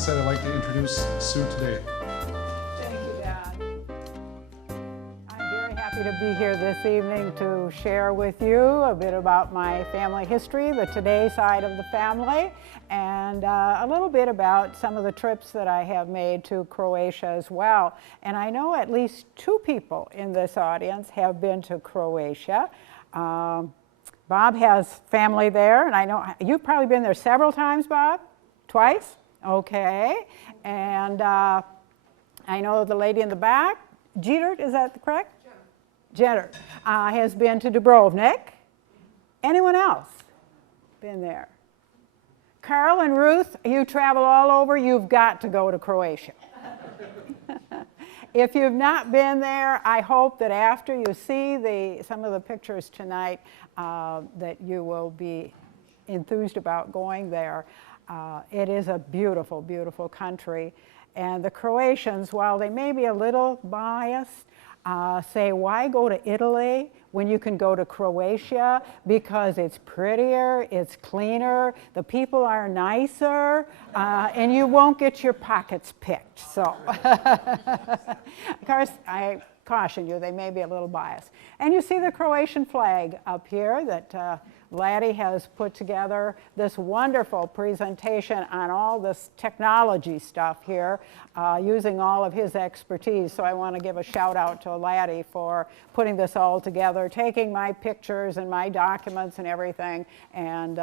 said, I'd like to introduce Sue Todey. Thank you, Dad. I'm very happy to be here this evening to share with you a bit about my family history, the Todey side of the family, and a little bit about some of the trips that I have made to Croatia as well. And I know at least two people in this audience have been to Croatia. Bob has family there, and I know you've probably been there several times, Bob? Twice? Okay. And I know the lady in the back, Jeter, is that correct? Jeter has been to Dubrovnik. Anyone else been there? Carl and Ruth, you travel all over, you've got to go to Croatia. If you've not been there, I hope that after you see some of the pictures tonight that you will be enthused about going there. It is a beautiful, beautiful country. And the Croatians, while they may be a little biased, say, why go to Italy when you can go to Croatia? Because it's prettier, it's cleaner, the people are nicer, and you won't get your pockets picked. So, of course, I caution you, they may be a little biased. And you see the Croatian flag up here that Laddie has put together this wonderful presentation on all this technology stuff here, using all of his expertise. So I want to give a shout out to Laddie for putting this all together, taking my pictures and my documents and everything, and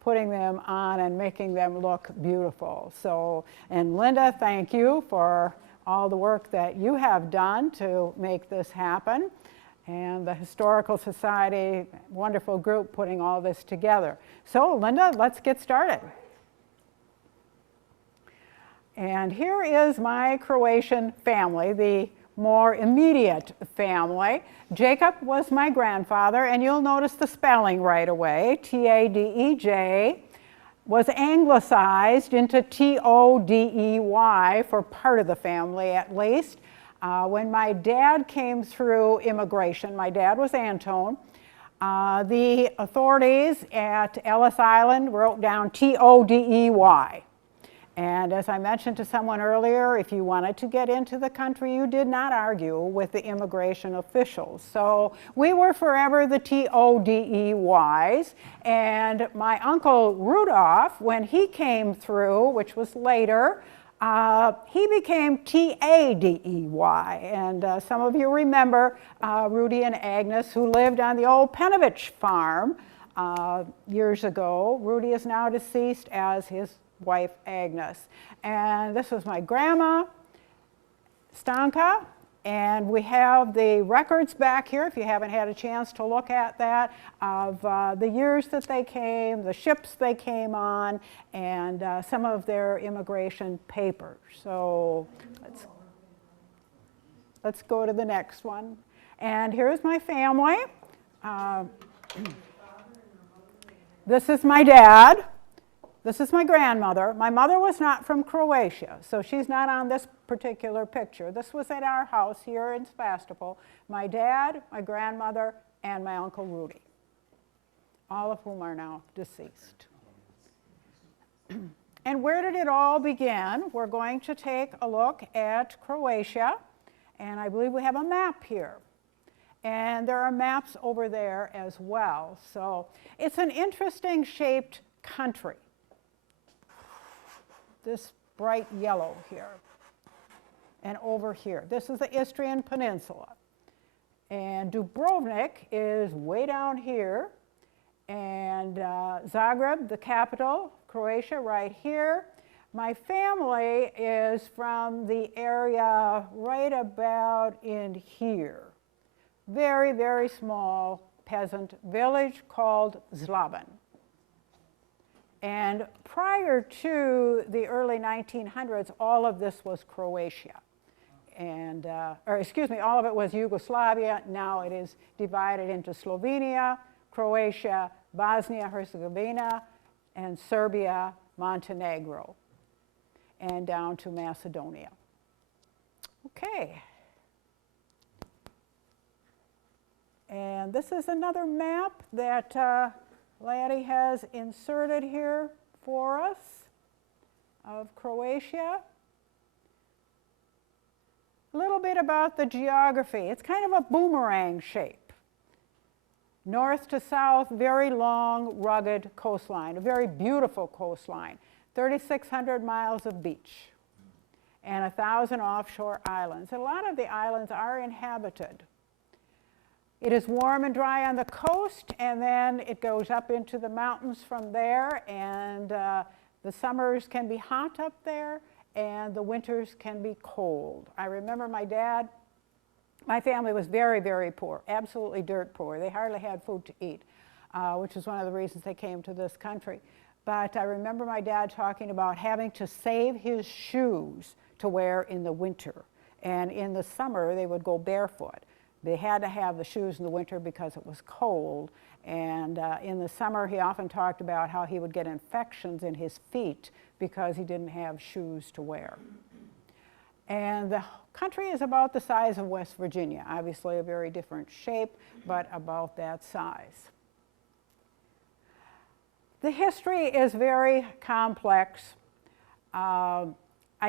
putting them on and making them look beautiful. So, and Linda, thank you for all the work that you have done to make this happen. And the Historical Society, wonderful group putting all this together. So Linda, let's get started. And here is my Croatian family, the more immediate family. Jacob was my grandfather, and you'll notice the spelling right away. T-A-D-E-J was anglicized into T-O-D-E-Y for part of the family at least. When my dad came through immigration, my dad was Antone, the authorities at Ellis Island wrote down T-O-D-E-Y. And as I mentioned to someone earlier, if you wanted to get into the country, you did not argue with the immigration officials. So we were forever the T-O-D-E-Ys. And my uncle Rudolph, when he came through, which was later, he became T-A-D-E-Y, and some of you remember Rudy and Agnes, who lived on the old Penovich farm years ago. Rudy is now deceased, as his wife Agnes. And this was my grandma, Stanka, and we have the records back here, if you haven't had a chance to look at that, of the years that they came, the ships they came on, and some of their immigration papers. So let's go to the next one. And here's my family. This is my dad. This is my grandmother. My mother was not from Croatia, so she's not on this particular picture. This was at our house here in Sevastopol. My dad, my grandmother, and my Uncle Rudy, all of whom are now deceased. And where did it all begin? We're going to take a look at Croatia, and I believe we have a map here. And there are maps over there as well. So it's an interesting shaped country. This bright yellow here, and over here. This is the Istrian Peninsula. And Dubrovnik is way down here, and Zagreb, the capital, Croatia, right here. My family is from the area right about in here. Very, very small peasant village called Zlaban. And prior to the early 1900s, all of this was Croatia. And, all of it was Yugoslavia. Now it is divided into Slovenia, Croatia, Bosnia-Herzegovina, and Serbia, Montenegro, and down to Macedonia. Okay. And this is another map that Laddie has inserted here for us. of Croatia. A little bit about the geography. It's kind of a boomerang shape. North to south, very long, rugged coastline, a very beautiful coastline. 3,600 miles of beach and 1,000 offshore islands. A lot of the islands are inhabited. It is warm and dry on the coast, and then it goes up into the mountains from there, and the summers can be hot up there, and the winters can be cold. I remember my dad, my family was very, very poor, absolutely dirt poor. They hardly had food to eat, which is one of the reasons they came to this country. But I remember my dad talking about having to save his shoes to wear in the winter. And in the summer, they would go barefoot. They had to have the shoes in the winter because it was cold. And in the summer, he often talked about how he would get infections in his feet because he didn't have shoes to wear. And the country is about the size of West Virginia, obviously a very different shape, but about that size. The history is very complex. I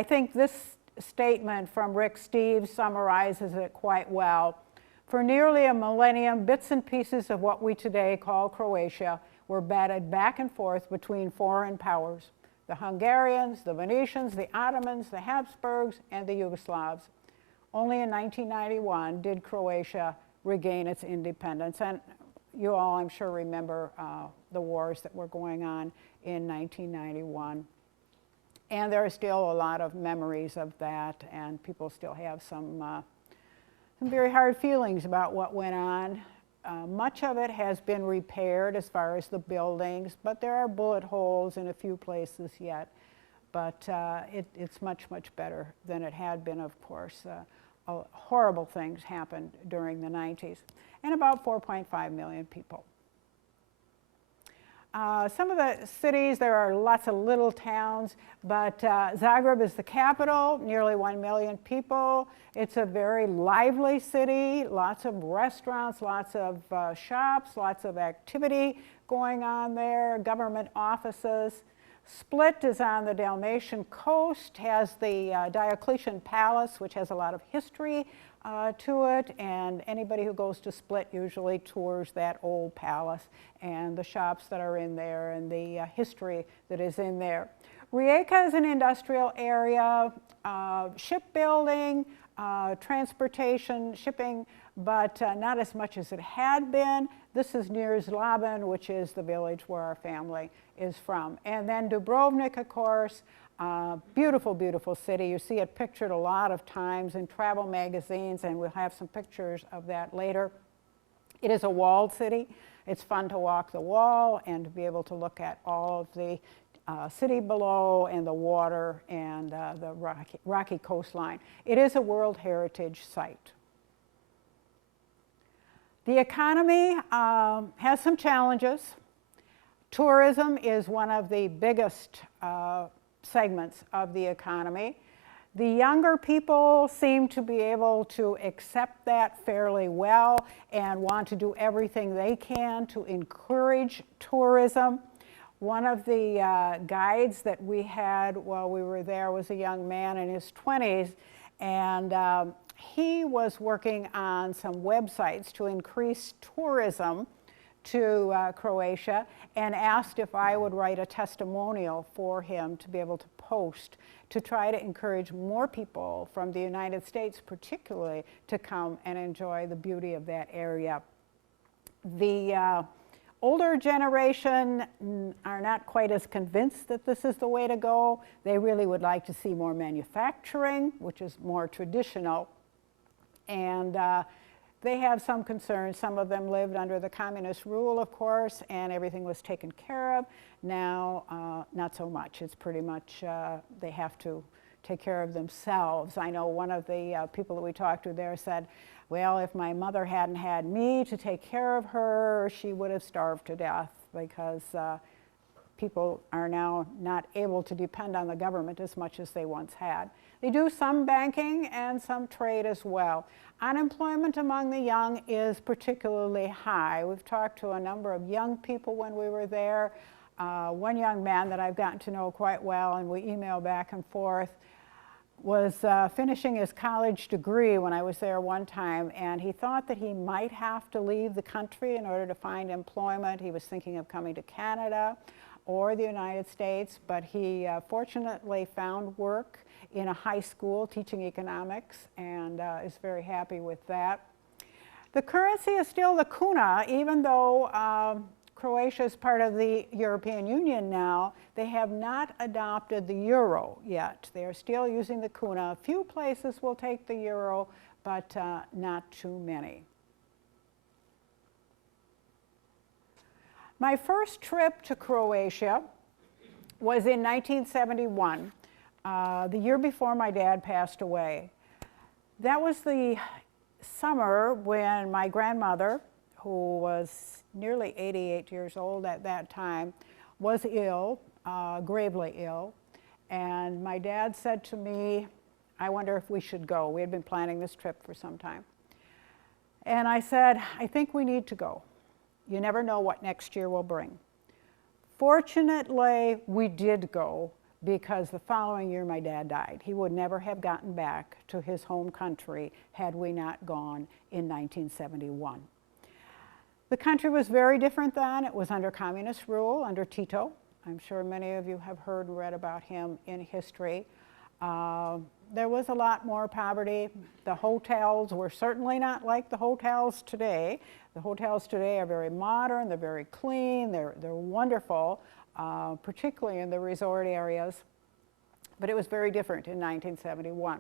think this statement from Rick Steves summarizes it quite well. For nearly a millennium, bits and pieces of what we today call Croatia were batted back and forth between foreign powers: the Hungarians, the Venetians, the Ottomans, the Habsburgs, and the Yugoslavs. Only in 1991 did Croatia regain its independence. And you all, I'm sure, remember the wars that were going on in 1991. And there are still a lot of memories of that, and people still have some very hard feelings about what went on. Much of it has been repaired as far as the buildings, but there are bullet holes in a few places yet. But it's much, much better than it had been, of course. Horrible things happened during the 90s, and about 4.5 million people. Some of the cities, there are lots of little towns, but Zagreb is the capital, nearly 1 million people. It's a very lively city, lots of restaurants, lots of shops, lots of activity going on there, government offices. Split is on the Dalmatian coast, has the Diocletian Palace, which has a lot of history to it, and anybody who goes to Split usually tours that old palace and the shops that are in there and the history that is in there. Rijeka is an industrial area, shipbuilding, transportation, shipping, but not as much as it had been. This is near Zlaben, which is the village where our family is from. And then Dubrovnik, of course, beautiful, beautiful city. You see it pictured a lot of times in travel magazines, and we'll have some pictures of that later. It is a walled city. It's fun to walk the wall and to be able to look at all of the city below and the water and the rocky coastline. It is a World Heritage Site. The economy has some challenges. Tourism is one of the biggest segments of the economy. The younger people seem to be able to accept that fairly well and want to do everything they can to encourage tourism. One of the guides that we had while we were there was a young man in his 20s, and he was working on some websites to increase tourism to Croatia, and asked if I would write a testimonial for him to be able to post to try to encourage more people from the United States particularly to come and enjoy the beauty of that area. The older generation are not quite as convinced that this is the way to go. They really would like to see more manufacturing, which is more traditional, and they have some concerns. Some of them lived under the communist rule, of course, and everything was taken care of. Now, not so much. It's pretty much they have to take care of themselves. I know one of the people that we talked to there said, well, if my mother hadn't had me to take care of her, she would have starved to death, because people are now not able to depend on the government as much as they once had. They do some banking and some trade as well. Unemployment among the young is particularly high. We've talked to a number of young people when we were there. One young man that I've gotten to know quite well, and we email back and forth, was finishing his college degree when I was there one time, and he thought that he might have to leave the country in order to find employment. He was thinking of coming to Canada or the United States, but he fortunately found work in a high school teaching economics and is very happy with that. The currency is still the kuna, even though Croatia is part of the European Union now. They have not adopted the euro yet. They are still using the kuna. A few places will take the euro, but not too many. My first trip to Croatia was in 1971, the year before my dad passed away. That was the summer when my grandmother, who was nearly 88 years old at that time, was ill, gravely ill. And my dad said to me, I wonder if we should go. We had been planning this trip for some time. And I said, I think we need to go. You never know what next year will bring. Fortunately, we did go, because the following year my dad died. He would never have gotten back to his home country had we not gone in 1971. The country was very different then. It was under communist rule, under Tito. I'm sure many of you have heard and read about him in history. There was a lot more poverty. The hotels were certainly not like the hotels today. The hotels today are very modern, they're very clean, they're wonderful, particularly in the resort areas. But it was very different in 1971.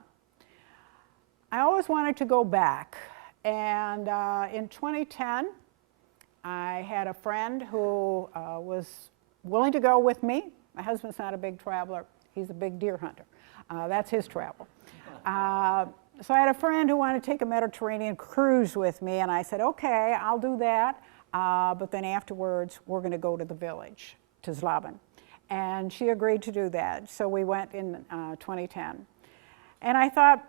I always wanted to go back, and in 2010, I had a friend who was willing to go with me. My husband's not a big traveler, he's a big deer hunter. That's his travel. So I had a friend who wanted to take a Mediterranean cruise with me, and I said, okay, I'll do that, but then afterwards we're going to go to the village, to Zlaban. And she agreed to do that, so we went in 2010. And I thought,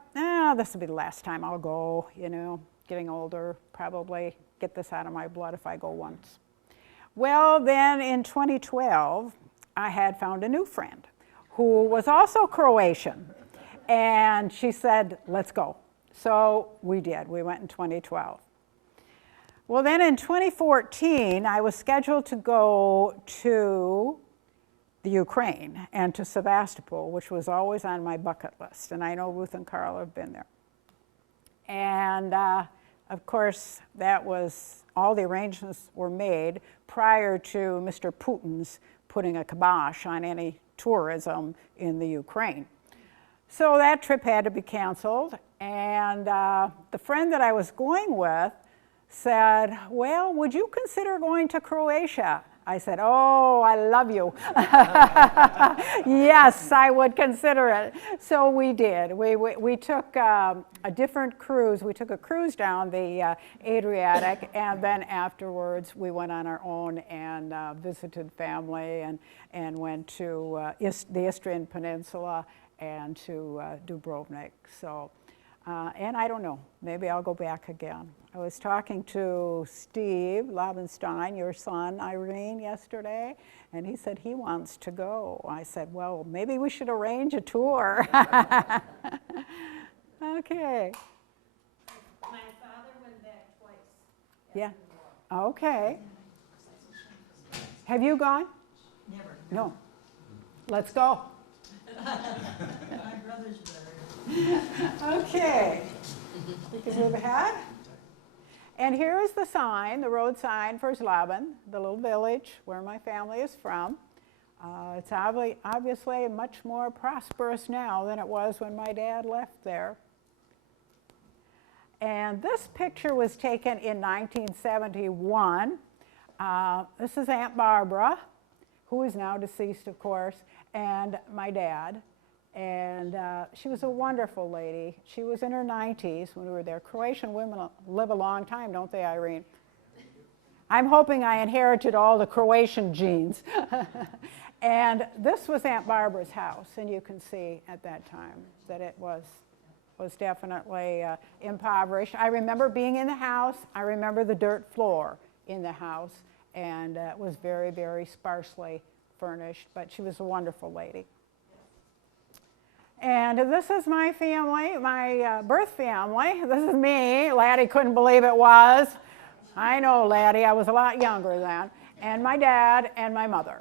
this will be the last time I'll go, you know, getting older, probably get this out of my blood if I go once. Well, then in 2012, I had found a new friend who was also Croatian. And she said, let's go. So we did. We went in 2012. Well, then in 2014, I was scheduled to go to the Ukraine and to Sevastopol, which was always on my bucket list. And I know Ruth and Carl have been there. And of course, that was, all the arrangements were made prior to Mr. Putin's putting a kibosh on any tourism in the Ukraine. So that trip had to be canceled, and the friend that I was going with said, well, would you consider going to Croatia? I said, oh, I love you. Yes, I would consider it. So we did. We took a different cruise. We took a cruise down the Adriatic, and then afterwards we went on our own and visited family and went to the Istrian Peninsula and to Dubrovnik. So, and I don't know, maybe I'll go back again. I was talking to Steve Lobenstein, your son, Irene, yesterday, and he said he wants to go. I said, well, maybe we should arrange a tour. Okay. My father went back twice. Yeah. Okay. Have you gone? Never. No. Let's go. My brother's better. Okay. You can move ahead. And here is the sign, the road sign for Zlaban, the little village where my family is from. It's obviously much more prosperous now than it was when my dad left there. And this picture was taken in 1971. This is Aunt Barbara, who is now deceased, of course, and my dad. And she was a wonderful lady. She was in her 90s when we were there. Croatian women live a long time, don't they, Irene? I'm hoping I inherited all the Croatian genes. And this was Aunt Barbara's house, and you can see at that time that it was definitely impoverished. I remember being in the house. I remember the dirt floor in the house, and it was very, very sparsely furnished, but she was a wonderful lady. And this is my family, my birth family. This is me. Laddie couldn't believe it was. I know, Laddie, I was a lot younger then. And my dad and my mother.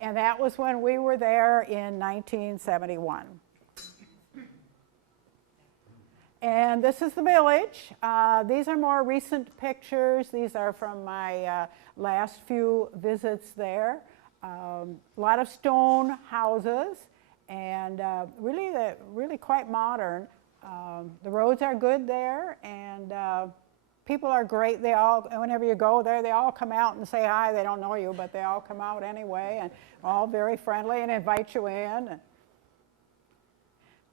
And that was when we were there in 1971. And this is the village. These are more recent pictures. These are from my last few visits there. A lot of stone houses, and really quite modern. The roads are good there, and people are great. They all, whenever you go there, they all come out and say hi. They don't know you, but they all come out anyway, and all very friendly and invite you in.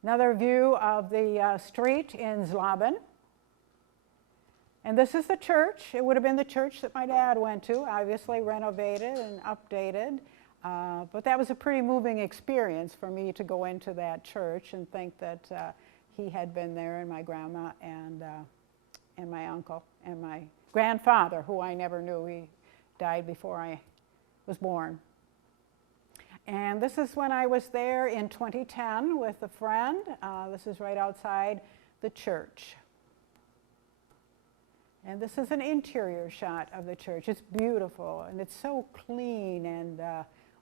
Another view of the street in Zlobin. And this is the church. It would have been the church that my dad went to, obviously renovated and updated. But that was a pretty moving experience for me to go into that church and think that he had been there, and my grandma and my uncle and my grandfather, who I never knew. He died before I was born. And this is when I was there in 2010 with a friend. This is right outside the church. And this is an interior shot of the church. It's beautiful, and it's so clean and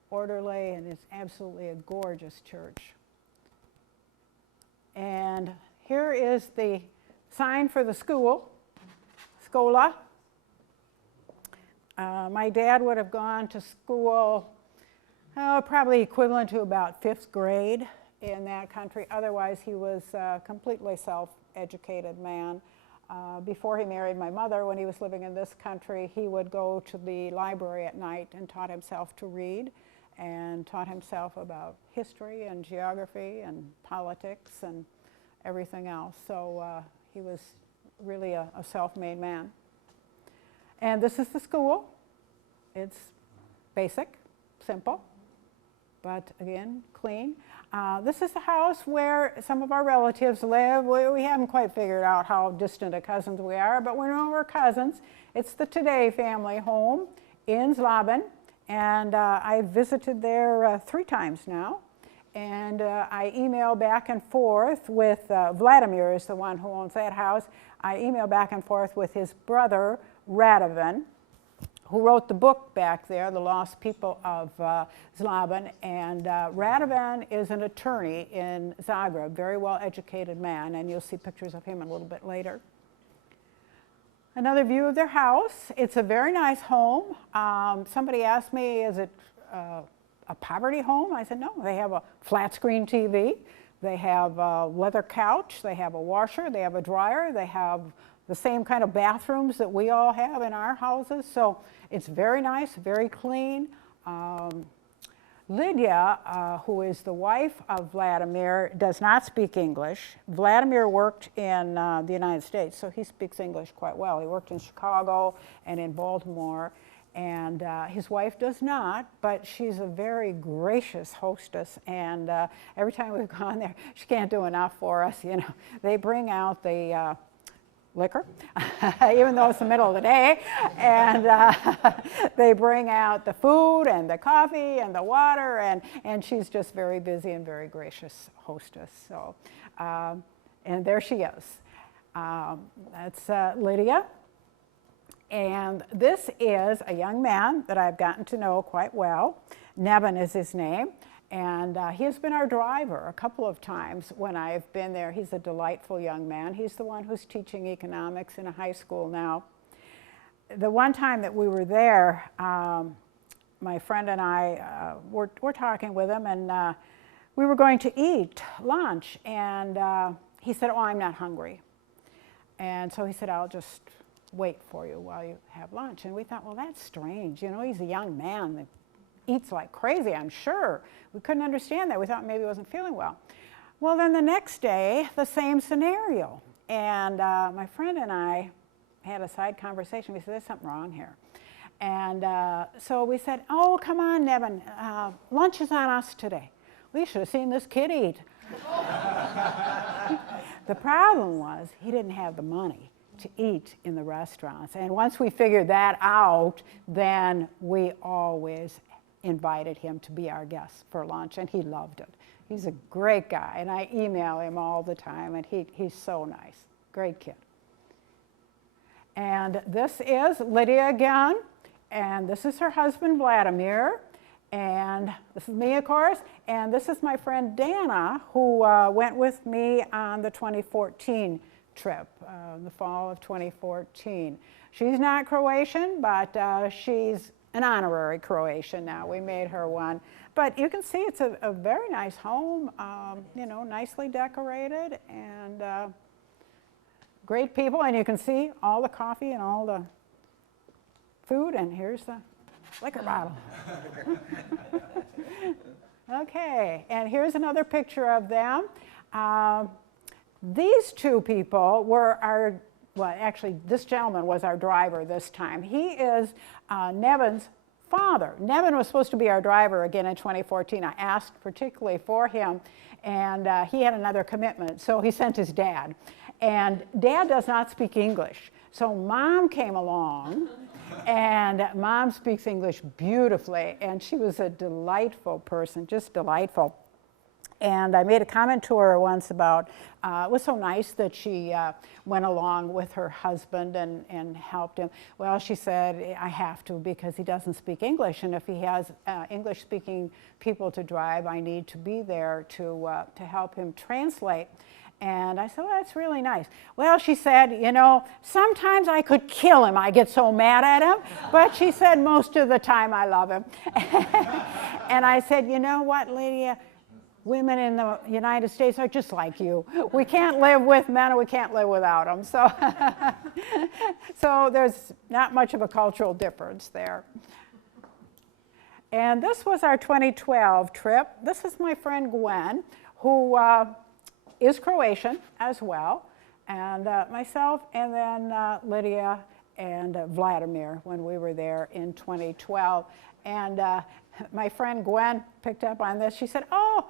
orderly, and it's absolutely a gorgeous church. And here is the sign for the school, Scola. My dad would have gone to school probably equivalent to about 5th grade in that country. Otherwise, he was a completely self-educated man. Before he married my mother, when he was living in this country, he would go to the library at night and taught himself to read, and taught himself about history and geography and politics and everything else. So he was really a self-made man. And this is the school. It's basic, simple, but again, clean. This is the house where some of our relatives live. We haven't quite figured out how distant a cousins we are, but we know we're cousins. It's the Todey family home in Zlobin, and I visited there 3 times now. And I email back and forth with, Vladimir is the one who owns that house. I email back and forth with his brother, Radovan, who wrote the book back there, The Lost People of Zlobin. And Radovan is an attorney in Zagreb, very well-educated man, and you'll see pictures of him a little bit later. Another view of their house. It's a very nice home. Somebody asked me, is it a poverty home? I said, no, they have a flat screen TV. They have a leather couch. They have a washer. They have a dryer. They have the same kind of bathrooms that we all have in our houses. So it's very nice, very clean. Lydia, who is the wife of Vladimir, does not speak English. Vladimir worked in the United States, so he speaks English quite well. He worked in Chicago and in Baltimore. And his wife does not, but she's a very gracious hostess. And every time we've gone there, she can't do enough for us. You know, they bring out the liquor, even though it's the middle of the day, and they bring out the food and the coffee and the water, and she's just very busy and very gracious hostess. So, and there she is. That's Lydia. And this is a young man that I've gotten to know quite well. Nevin is his name. And he has been our driver a couple of times when I've been there. He's a delightful young man. He's the one who's teaching economics in a high school now. The one time that we were there, my friend and I were talking with him, and we were going to eat lunch. And he said, oh, I'm not hungry. And so he said, I'll just wait for you while you have lunch. And we thought, well, that's strange. You know, he's a young man that eats like crazy, I'm sure. We couldn't understand that. We thought maybe he wasn't feeling well. Well, then the next day, the same scenario. And my friend and I had a side conversation. We said, there's something wrong here. And so we said, oh, come on, Nevin, lunch is on us today. We should have seen this kid eat. The problem was he didn't have the money. to eat in the restaurants. And once we figured that out, then we always invited him to be our guest for lunch, and he loved it. He's a great guy, and I email him all the time, and he's so nice. Great kid. And this is Lydia again, and this is her husband, Vladimir, and this is me, of course, and this is my friend Dana, who went with me on the 2014 trip, the fall of 2014. She's not Croatian, but she's an honorary Croatian now. We made her one. But you can see it's a very nice home, you know, nicely decorated, and great people. And you can see all the coffee and all the food, and here's the liquor bottle. Okay, and here's another picture of them. These two people were our, well, actually, this gentleman was our driver this time. He is Nevin's father. Nevin was supposed to be our driver again in 2014. I asked particularly for him, and he had another commitment, so he sent his dad. And Dad does not speak English, so Mom came along, and Mom speaks English beautifully, and she was a delightful person, just delightful. And I made a comment to her once about, it was so nice that she went along with her husband and helped him. Well, she said, I have to because he doesn't speak English, and if he has English-speaking people to drive, I need to be there to help him translate. And I said, well, that's really nice. Well, she said, you know, sometimes I could kill him. I get so mad at him. But she said, most of the time I love him. And I said, you know what, Lydia? Women in the United States are just like you. We can't live with men, and we can't live without them. So, so there's not much of a cultural difference there. And this was our 2012 trip. This is my friend Gwen, who is Croatian as well, and myself, and then Lydia and Vladimir when we were there in 2012. And my friend Gwen picked up on this. She said, oh,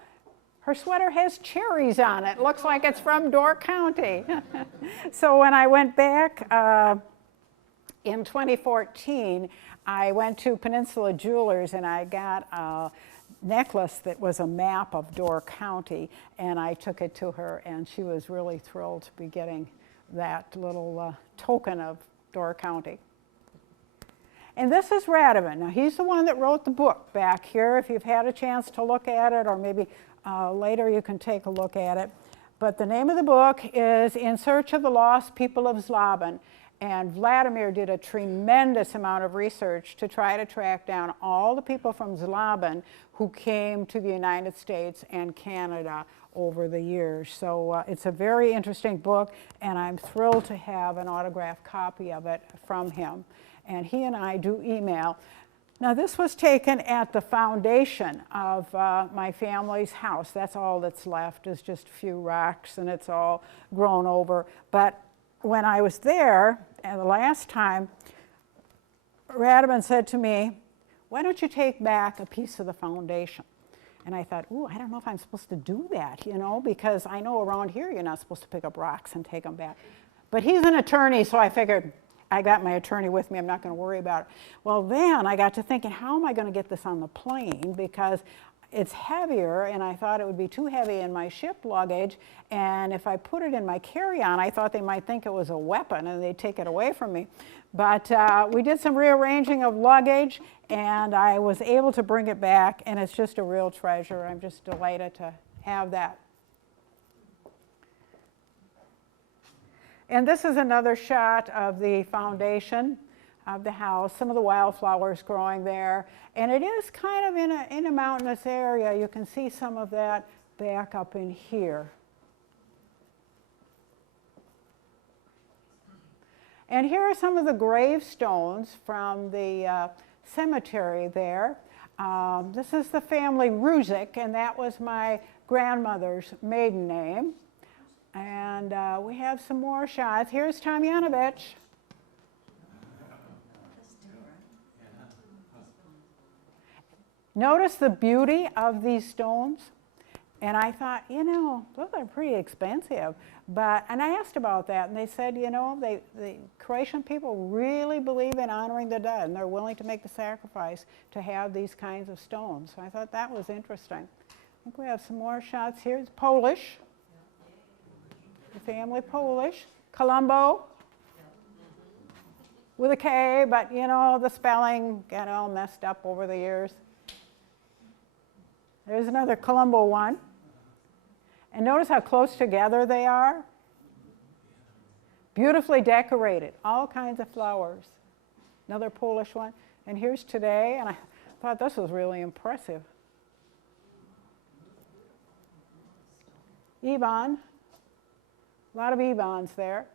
her sweater has cherries on it. Looks like it's from Door County. So when I went back in 2014, I went to Peninsula Jewelers and I got a necklace that was a map of Door County, and I took it to her, and she was really thrilled to be getting that little token of Door County. And this is Radovan. Now, he's the one that wrote the book back here. If you've had a chance to look at it, or maybe later you can take a look at it. But the name of the book is In Search of the Lost People of Zlaban. And Vladimir did a tremendous amount of research to try to track down all the people from Zlaban who came to the United States and Canada over the years. So it's a very interesting book, and I'm thrilled to have an autographed copy of it from him. And he and I do email. Now, this was taken at the foundation of my family's house. That's all that's left is just a few rocks, and it's all grown over. But when I was there, and the last time, Radovan said to me, why don't you take back a piece of the foundation? And I thought, ooh, I don't know if I'm supposed to do that, you know, because I know around here you're not supposed to pick up rocks and take them back. But he's an attorney, so I figured, I got my attorney with me, I'm not going to worry about it. Well, then I got to thinking, how am I going to get this on the plane? Because it's heavier, and I thought it would be too heavy in my ship luggage, and if I put it in my carry-on, I thought they might think it was a weapon and they'd take it away from me. But we did some rearranging of luggage, and I was able to bring it back, and it's just a real treasure. I'm just delighted to have that. And this is another shot of the foundation of the house, some of the wildflowers growing there. And it is kind of in a mountainous area. You can see some of that back up in here. And here are some of the gravestones from the cemetery there. This is the family Ruzic, and that was my grandmother's maiden name. And we have some more shots. Here's Tomjanovich. Notice the beauty of these stones. And I thought, you know, those are pretty expensive. And I asked about that, and they said, you know, the Croatian people really believe in honoring the dead, and they're willing to make the sacrifice to have these kinds of stones. So I thought that was interesting. I think we have some more shots here. It's Polish. The family Polish. Colombo. With a K, but you know, the spelling got all messed up over the years. There's another Colombo one. And notice how close together they are. Beautifully decorated, all kinds of flowers. Another Polish one. And here's today, and I thought this was really impressive. Iban, a lot of Ibans there.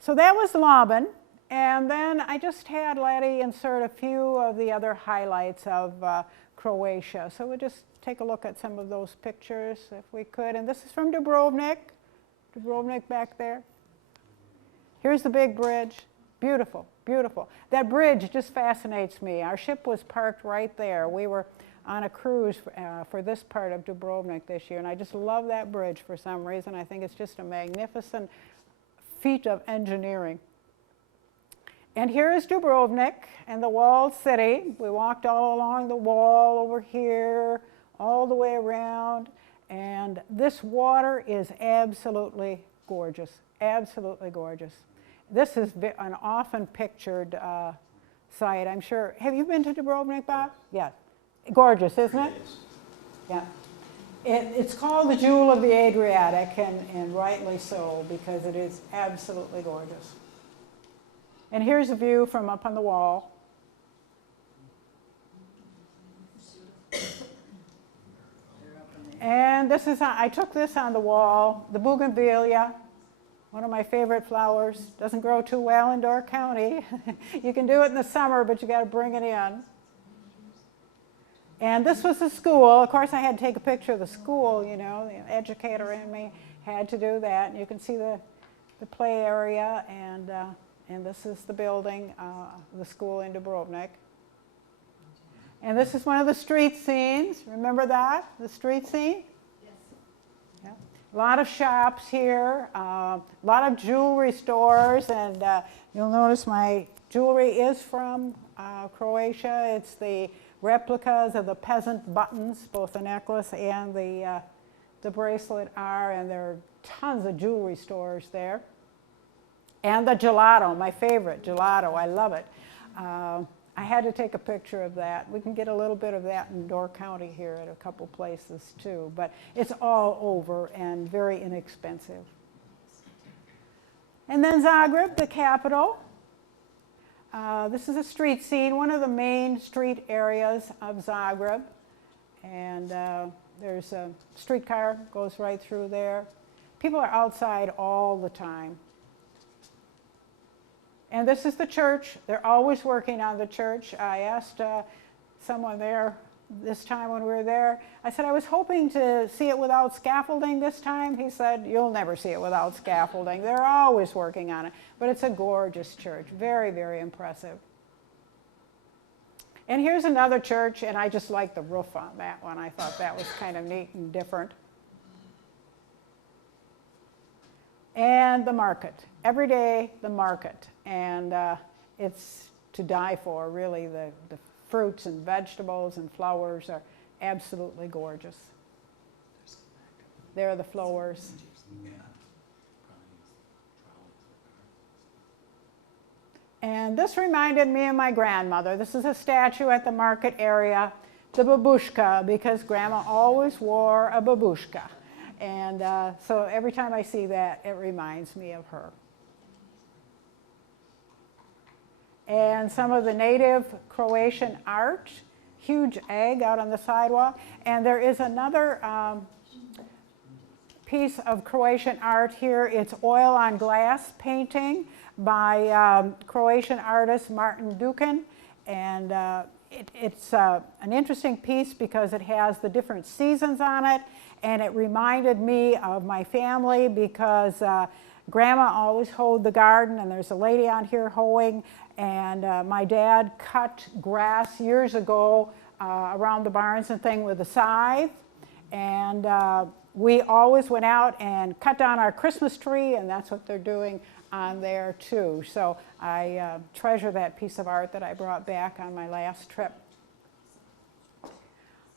So that was Laban. And then I just had Letty insert a few of the other highlights of Croatia. So we'll just take a look at some of those pictures if we could. And this is from Dubrovnik. Dubrovnik back there. Here's the big bridge. Beautiful, beautiful. That bridge just fascinates me. Our ship was parked right there. We were on a cruise for this part of Dubrovnik this year, and I just love that bridge for some reason. I think it's just a magnificent feat of engineering. And here is Dubrovnik and the walled city. We walked all along the wall over here, all the way around. And this water is absolutely gorgeous, absolutely gorgeous. This is an often pictured site, I'm sure. Have you been to Dubrovnik, Bob? Yeah. Gorgeous, isn't it? Yeah. It's called the Jewel of the Adriatic, and rightly so, because it is absolutely gorgeous. And here's a view from up on the wall. And this is, I took this on the wall, the bougainvillea, one of my favorite flowers. Doesn't grow too well in Door County. You can do it in the summer, but you got to bring it in. And this was the school. Of course, I had to take a picture of the school, you know, the educator in me had to do that. And you can see the play area, and this is the building, the school in Dubrovnik. And this is one of the street scenes. Remember that, the street scene? Yes. Yeah. A lot of shops here, a lot of jewelry stores, and you'll notice my jewelry is from Croatia. It's the replicas of the peasant buttons, both the necklace and the bracelet are, and there are tons of jewelry stores there. And the gelato, my favorite, gelato, I love it. I had to take a picture of that. We can get a little bit of that in Door County here at a couple places too, but it's all over and very inexpensive. And then Zagreb, the capital. This is a street scene, one of the main street areas of Zagreb. And there's a streetcar goes right through there. People are outside all the time. And this is the church. They're always working on the church. I asked someone there this time when we were there, I said, I was hoping to see it without scaffolding this time. He said, you'll never see it without scaffolding. They're always working on it. But it's a gorgeous church. Very, very impressive. And here's another church, and I just like the roof on that one. I thought that was kind of neat and different. And the market. Every day, the market. And it's to die for, really. The fruits and vegetables and flowers are absolutely gorgeous. There are the flowers. And this reminded me of my grandmother. This is a statue at the market area, the Babushka, because Grandma always wore a babushka. And so every time I see that, it reminds me of her. And some of the native Croatian art, huge egg out on the sidewalk. And there is another piece of Croatian art here. It's oil on glass painting by Croatian artist Martin Dukin. And it's an interesting piece because it has the different seasons on it. And it reminded me of my family because Grandma always hoed the garden, and there's a lady on here hoeing, and my dad cut grass years ago around the barns and thing with a scythe, And we always went out and cut down our Christmas tree, and that's what they're doing on there too. So I treasure that piece of art that I brought back on my last trip.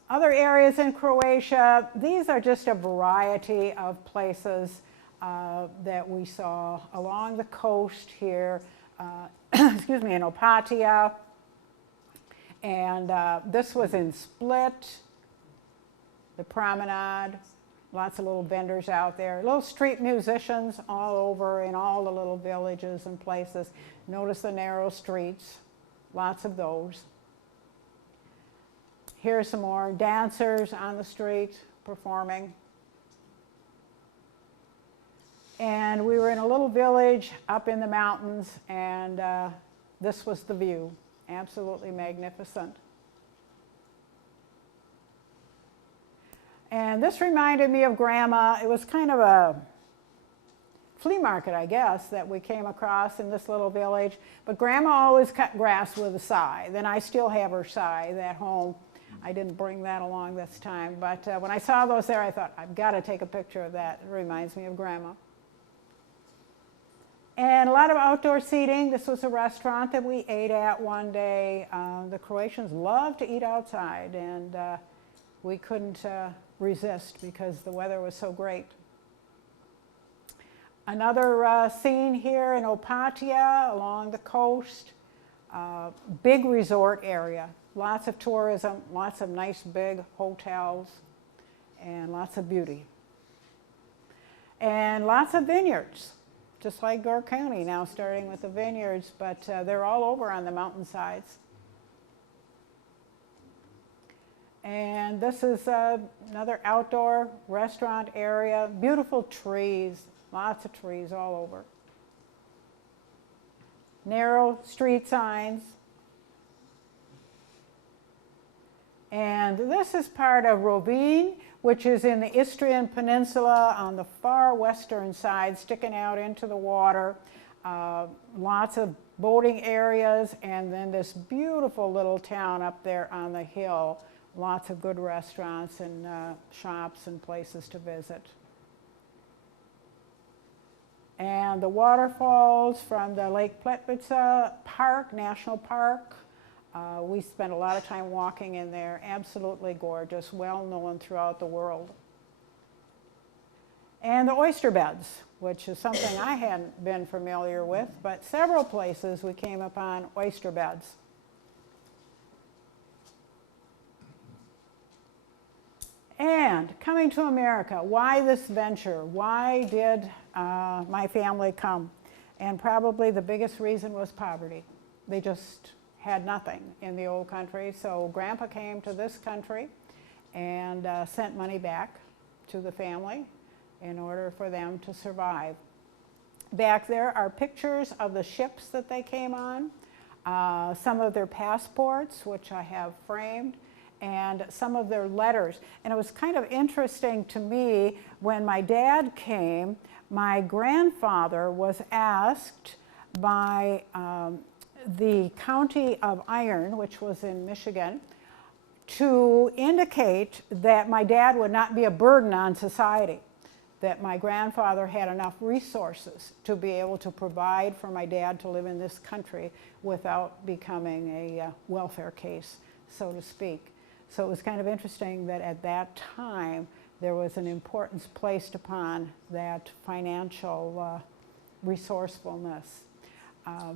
Other areas in Croatia, these are just a variety of places that we saw along the coast here, excuse me, in Opatija, and this was in Split, the promenade, lots of little vendors out there, little street musicians all over in all the little villages and places. Notice the narrow streets, lots of those. Here's some more dancers on the street performing. And we were in a little village up in the mountains, and this was the view. Absolutely magnificent. And this reminded me of Grandma. It was kind of a flea market, I guess, that we came across in this little village. But Grandma always cut grass with a scythe, and I still have her scythe at home. I didn't bring that along this time, but when I saw those there, I thought, I've got to take a picture of that. It reminds me of Grandma. And a lot of outdoor seating. This was a restaurant that we ate at one day. The Croatians love to eat outside, and we couldn't resist because the weather was so great. Another scene here in Opatija along the coast. Big resort area. Lots of tourism, lots of nice big hotels, and lots of beauty. And lots of vineyards, just like Gore County now, starting with the vineyards, but they're all over on the mountainsides. And this is another outdoor restaurant area, beautiful trees, lots of trees all over. Narrow street signs. And this is part of Rovinj, which is in the Istrian Peninsula on the far western side, sticking out into the water. Lots of boating areas, and then this beautiful little town up there on the hill. Lots of good restaurants and shops and places to visit. And the waterfalls from the Lake Pletvica Park, National Park. We spent a lot of time walking in there. Absolutely gorgeous, well known throughout the world. And the oyster beds, which is something I hadn't been familiar with, but several places we came upon oyster beds. And coming to America, why this venture? Why did my family come? And probably the biggest reason was poverty. They just had nothing in the old country, so Grandpa came to this country and sent money back to the family in order for them to survive. Back there are pictures of the ships that they came on, some of their passports, which I have framed, and some of their letters. And it was kind of interesting to me, when my dad came, my grandfather was asked by the county of Iron, which was in Michigan, to indicate that my dad would not be a burden on society, that my grandfather had enough resources to be able to provide for my dad to live in this country without becoming a welfare case, so to speak. So it was kind of interesting that at that time there was an importance placed upon that financial resourcefulness.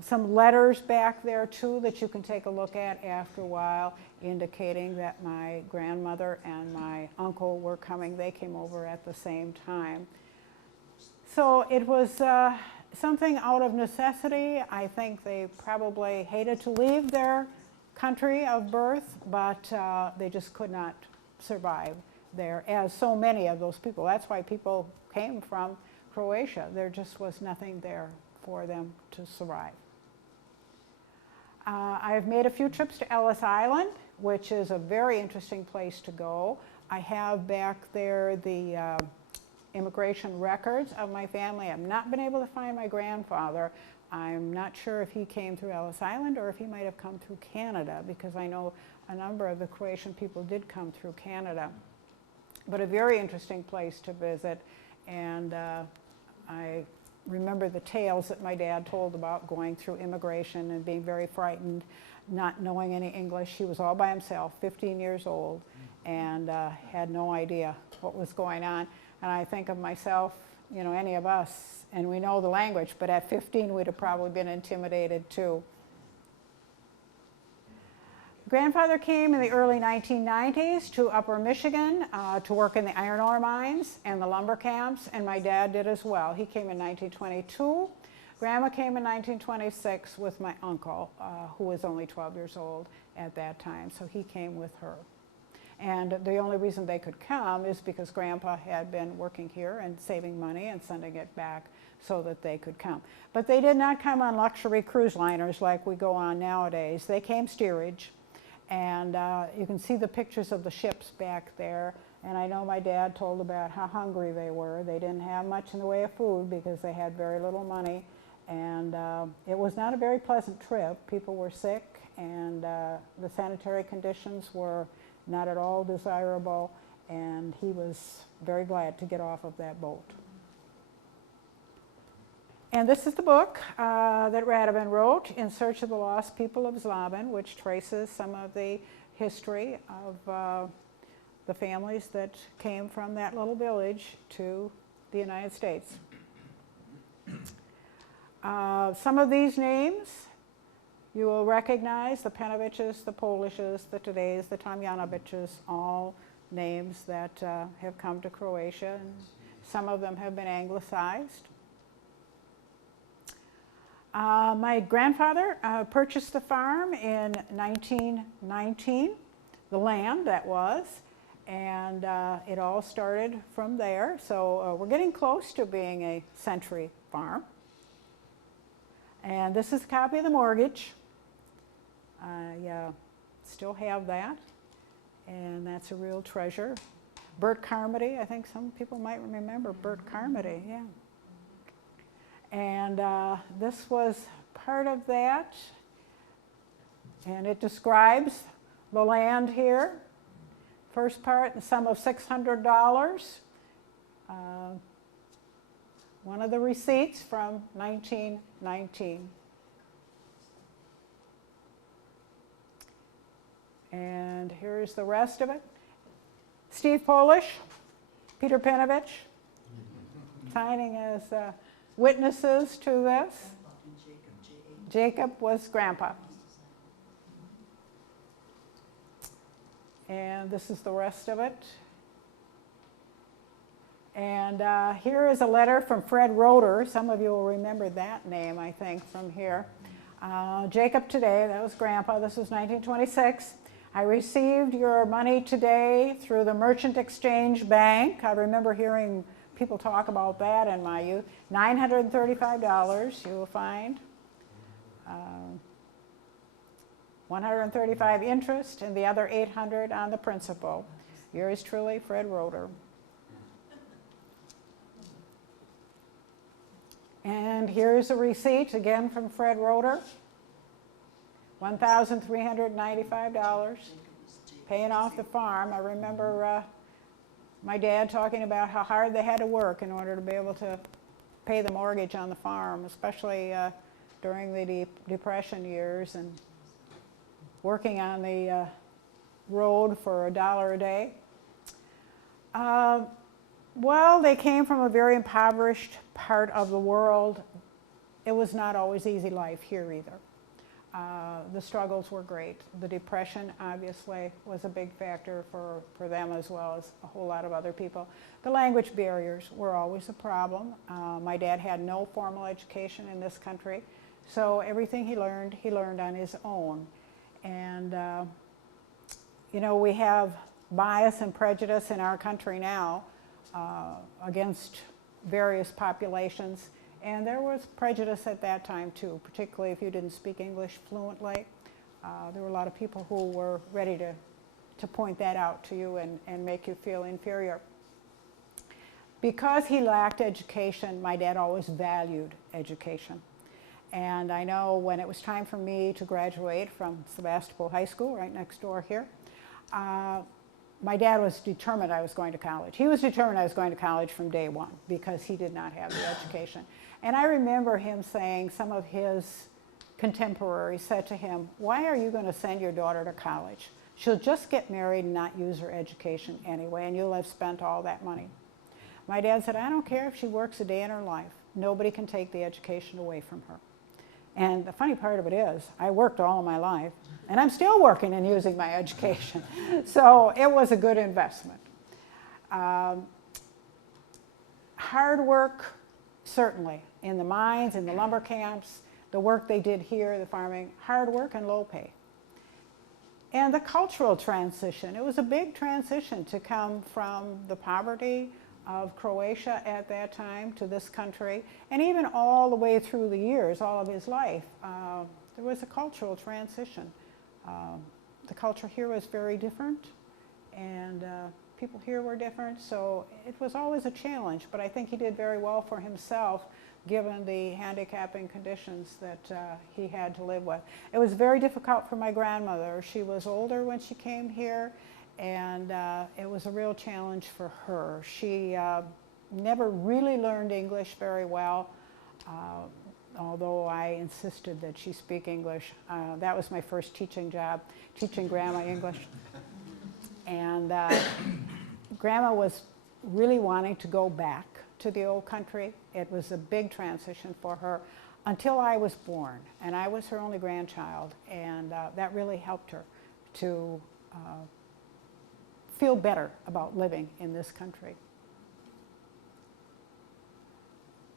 Some letters back there too that you can take a look at after a while, indicating that my grandmother and my uncle were coming. They came over at the same time. So it was something out of necessity. I think they probably hated to leave their country of birth, but they just could not survive there, as so many of those people. That's why people came from Croatia. There just was nothing there for them to survive. I've made a few trips to Ellis Island, which is a very interesting place to go. I have back there the immigration records of my family. I've not been able to find my grandfather. I'm not sure if he came through Ellis Island or if he might have come through Canada, because I know a number of the Croatian people did come through Canada. but a very interesting place to visit. And I remember the tales that my dad told about going through immigration and being very frightened, not knowing any English. He was all by himself, 15 years old, and had no idea what was going on. And I think of myself, you know, any of us, and we know the language, but at 15 we'd have probably been intimidated too. Grandfather came in the early 1990s to Upper Michigan to work in the iron ore mines and the lumber camps, and my dad did as well. He came in 1922. Grandma came in 1926 with my uncle, who was only 12 years old at that time, so he came with her. And the only reason they could come is because Grandpa had been working here and saving money and sending it back so that they could come. But they did not come on luxury cruise liners like we go on nowadays. They came steerage. And you can see the pictures of the ships back there. And I know my dad told about how hungry they were. They didn't have much in the way of food because they had very little money. And it was not a very pleasant trip. People were sick, and the sanitary conditions were not at all desirable. And he was very glad to get off of that boat. And this is the book that Radovan wrote, In Search of the Lost People of Zlobin, which traces some of the history of the families that came from that little village to the United States. Some of these names you will recognize: the Penoviches, the Polishes, the Todeys, the Tomjanoviches, all names that have come to Croatia, and some of them have been anglicized. My grandfather purchased the farm in 1919, the land that was, and it all started from there. So we're getting close to being a century farm. And this is a copy of the mortgage. I still have that, and that's a real treasure. Bert Carmody, I think some people might remember Bert Carmody, yeah. And this was part of that, and it describes the land here. First part, the sum of $600. One of the receipts from 1919. And here's the rest of it. Steve Polish, Peter Penovich, signing as witnesses to this. Jacob was Grandpa. And this is the rest of it. And here is a letter from Fred Roeder. Some of you will remember that name, I think, from here. Jacob today, that was Grandpa. This was 1926. I received your money today through the Merchant Exchange Bank. I remember hearing people talk about that in my youth. $935 you will find. 135 interest, and the other 800 on the principal. Yours truly, Fred Roeder. And here's a receipt again from Fred Roeder. $1,395, paying off the farm. I remember my dad talking about how hard they had to work in order to be able to pay the mortgage on the farm, especially during the Depression years, and working on the road for $1 a day. Well, they came from a very impoverished part of the world. It was not always easy life here either. The struggles were great. The Depression obviously was a big factor for them as well as a whole lot of other people. The language barriers were always a problem. My dad had no formal education in this country, so everything he learned on his own. And you know, we have bias and prejudice in our country now against various populations. And there was prejudice at that time too, particularly if you didn't speak English fluently. There were a lot of people who were ready to point that out to you and make you feel inferior. Because he lacked education, my dad always valued education. And I know when it was time for me to graduate from Sevastopol High School, right next door here, my dad was determined I was going to college. He was determined I was going to college from day one because he did not have the education. And I remember him saying, some of his contemporaries said to him, why are you going to send your daughter to college? She'll just get married and not use her education anyway, and you'll have spent all that money. My dad said, I don't care if she works a day in her life. Nobody can take the education away from her. And the funny part of it is, I worked all of my life, and I'm still working and using my education. So it was a good investment. Hard work, certainly, in the mines, in the lumber camps, the work they did here, the farming, hard work and low pay. And the cultural transition, it was a big transition to come from the poverty of Croatia at that time to this country, and even all the way through the years, all of his life, there was a cultural transition. The culture here was very different, and people here were different, so it was always a challenge, but I think he did very well for himself given the handicapping conditions that he had to live with. It was very difficult for my grandmother. She was older when she came here, and it was a real challenge for her. She never really learned English very well, although I insisted that she speak English. That was my first teaching job, teaching Grandma English. And Grandma was really wanting to go back to the old country. It was a big transition for her until I was born, and I was her only grandchild, and that really helped her to feel better about living in this country.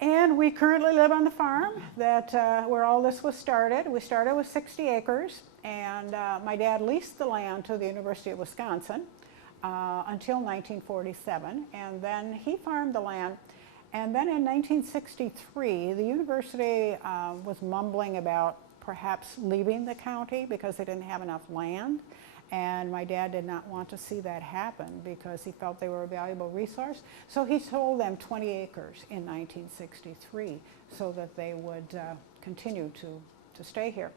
And we currently live on the farm that where all this was started. We started with 60 acres, and my dad leased the land to the University of Wisconsin until 1947, and then he farmed the land. And then in 1963, the university was mumbling about perhaps leaving the county because they didn't have enough land. And my dad did not want to see that happen because he felt they were a valuable resource. So he sold them 20 acres in 1963 so that they would continue to stay here.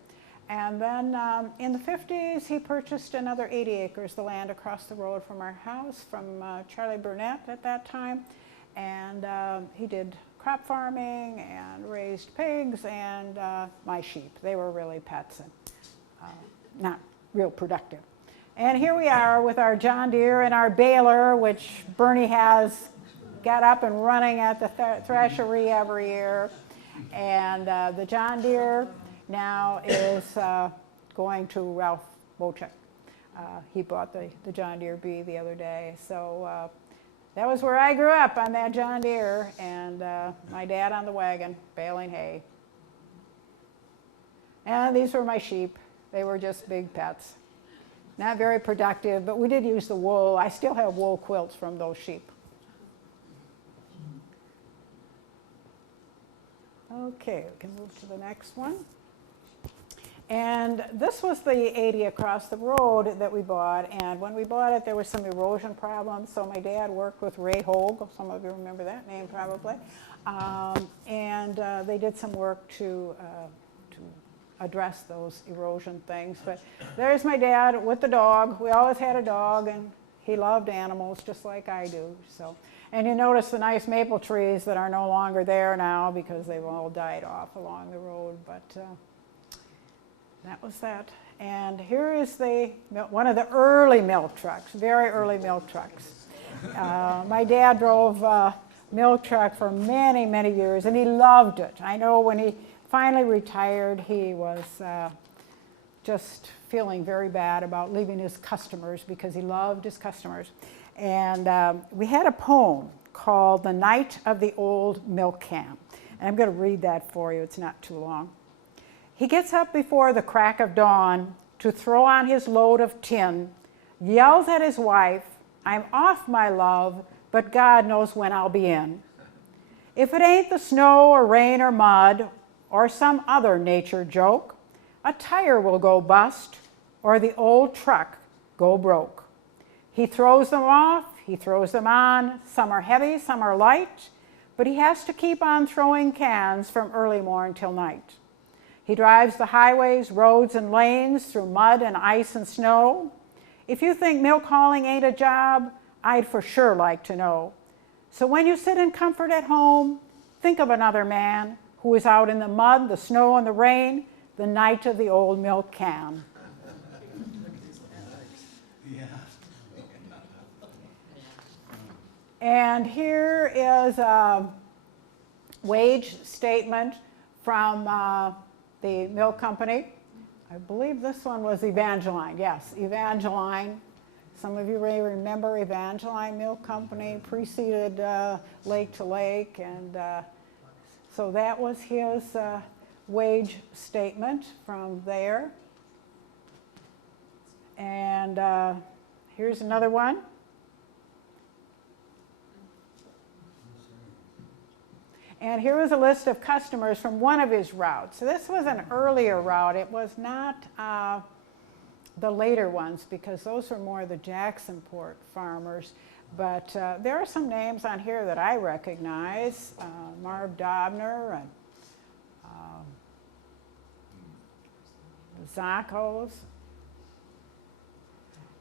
And then in the 50s, he purchased another 80 acres, the land across the road from our house, from Charlie Burnett at that time. And he did crop farming and raised pigs and my sheep. They were really pets and not real productive. And here we are with our John Deere and our baler, which Bernie has got up and running at the thrashery every year. And the John Deere now is going to Ralph Bochek. He bought the John Deere B the other day. So that was where I grew up, on that John Deere, and my dad on the wagon baling hay. And these were my sheep. They were just big pets. Not very productive, but we did use the wool. I still have wool quilts from those sheep. Okay, we can move to the next one. And this was the 80 across the road that we bought, and when we bought it there was some erosion problems, so my dad worked with Ray Hogue, some of you remember that name probably, and they did some work to address those erosion things. But there's my dad with the dog. We always had a dog, and he loved animals just like I do. So, and you notice the nice maple trees that are no longer there now because they've all died off along the road, but that was that. And here is one of the early milk trucks, very early milk trucks. My dad drove a milk truck for many, many years, and he loved it. I know when he finally retired, he was just feeling very bad about leaving his customers because he loved his customers. And we had a poem called The Night of the Old Milk Can. And I'm going to read that for you. It's not too long. He gets up before the crack of dawn to throw on his load of tin, yells at his wife, I'm off, my love, but God knows when I'll be in. If it ain't the snow or rain or mud or some other nature joke, a tire will go bust or the old truck go broke. He throws them off, he throws them on, some are heavy, some are light, but he has to keep on throwing cans from early morn till night. He drives the highways, roads, and lanes through mud and ice and snow. If you think milk hauling ain't a job, I'd for sure like to know. So when you sit in comfort at home, think of another man who is out in the mud, the snow, and the rain, the night of the old milk can. And here is a wage statement from the milk company. I believe this one was Evangeline. Yes, Evangeline. Some of you may remember Evangeline Milk Company preceded Lake to Lake, and so that was his wage statement from there. And here's another one. And here was a list of customers from one of his routes. So this was an earlier route. It was not the later ones, because those were more the Jacksonport farmers. But there are some names on here that I recognize. Marv Dobner and Zaccos.